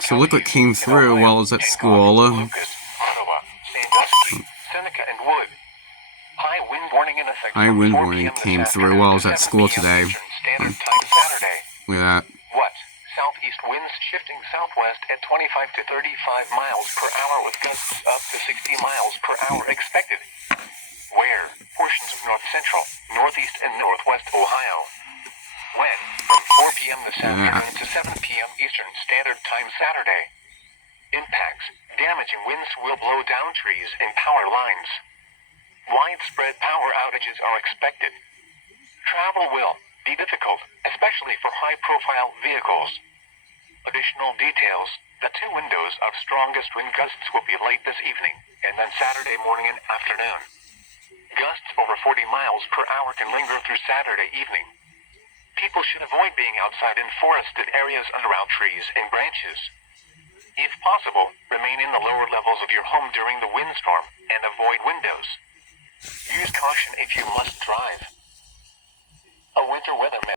So look what came through while I was at school. High wind warning came through while I was at school today. Look at that. What? Southeast winds shifting southwest at 25 to 35 miles per hour with gusts up to 60 miles per hour expected. Where? Portions of north central, northeast, and northwest Ohio. When? From 4 p.m. this afternoon to 7 p.m. Eastern Standard Time Saturday. Impacts. Damaging winds will blow down trees and power lines. Widespread power outages are expected. Travel will be difficult, especially for high-profile vehicles. Additional details. The two windows of strongest wind gusts will be late this evening, and then Saturday morning and afternoon. Gusts over 40 miles per hour can linger through Saturday evening. People should avoid being outside in forested areas and around trees and branches. If possible, remain in the lower levels of your home during the windstorm and avoid windows. Use caution if you must drive. A winter weather